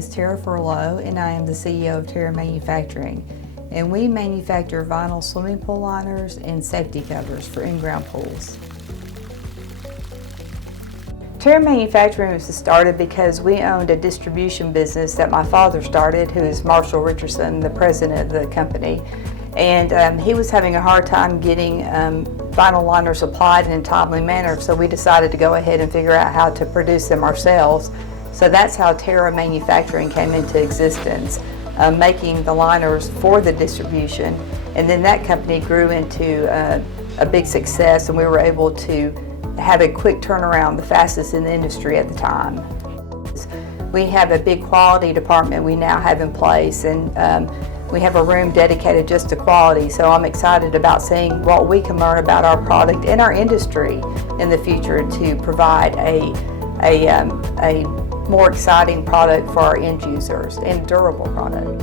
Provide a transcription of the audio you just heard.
is Tara Furlough, and I am the CEO of Tara Manufacturing. And we manufacture vinyl swimming pool liners and safety covers for in-ground pools. Tara Manufacturing was started because we owned a distribution business that my father started, who is Marshall Richardson, the president of the company. And he was having a hard time getting vinyl liners supplied in a timely manner, so we decided to go ahead and figure out how to produce them ourselves. So that's how Tara Manufacturing came into existence, making the liners for the distribution. And then that company grew into a big success, and we were able to have a quick turnaround, the fastest in the industry at the time. We have a big quality department we now have in place, and we have a room dedicated just to quality, so I'm excited about seeing what we can learn about our product and our industry in the future to provide a more exciting product for our end users and durable product.